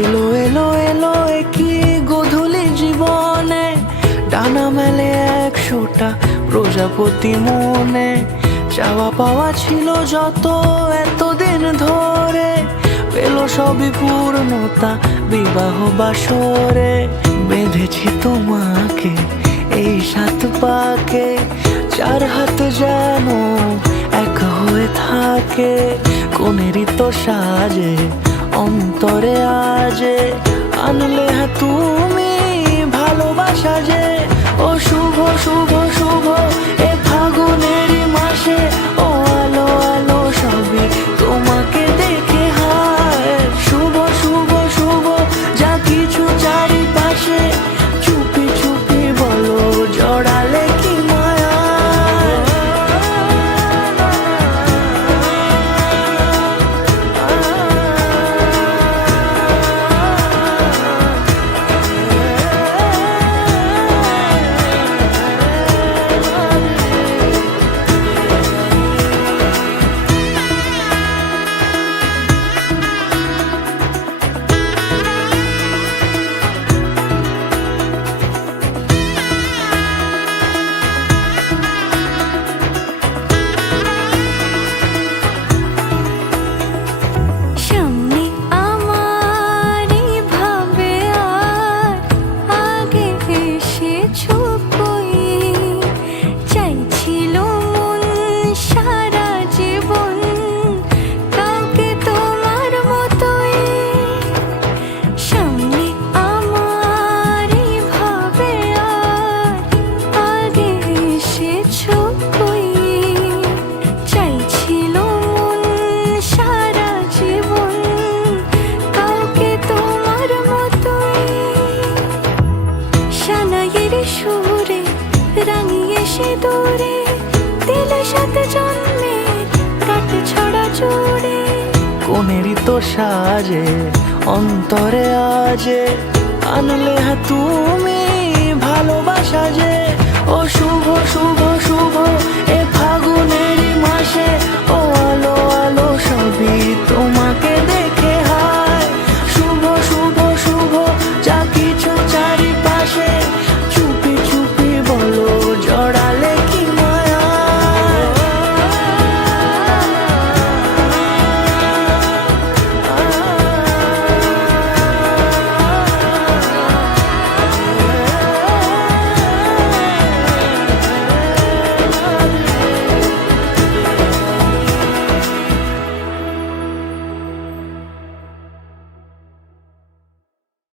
এলো এলো এলো কি গোধূলি জীবনে, ডানা মেলে 100টা প্রজাপতি মনে। চাওয়া পাওয়া ছিল যত এতদিন ধরে, পেল সবই পূর্ণতা বিবাহ বাসরে। বেঁধেছি তোমাকে এই 7 পাকে, 4 হাত যেন এক হয়ে থাকে। কোনেরই তো সাজে অন্তরে আজে, আনলে তুমি ভালোবাসা যে। ও শুভ শুভ শুভ এ ফাগুনেরই মাসে, ও আলো আলো সবই তোমাকে দেখে হায়। শুভ শুভ শুভ যা কিছু চারিপাশে, চুপি চুপি বলো জড়ালে কি মায়া। সুরে রাঙিয়ে সে দূরে, দিলে 7 জন্মের কাট ছড়া জুড়ে। কোনেরই তো সাজে অন্তরে আজে, আনলে তুমি ভালোবাসা যে। ও শুভ শুভ শুভ এ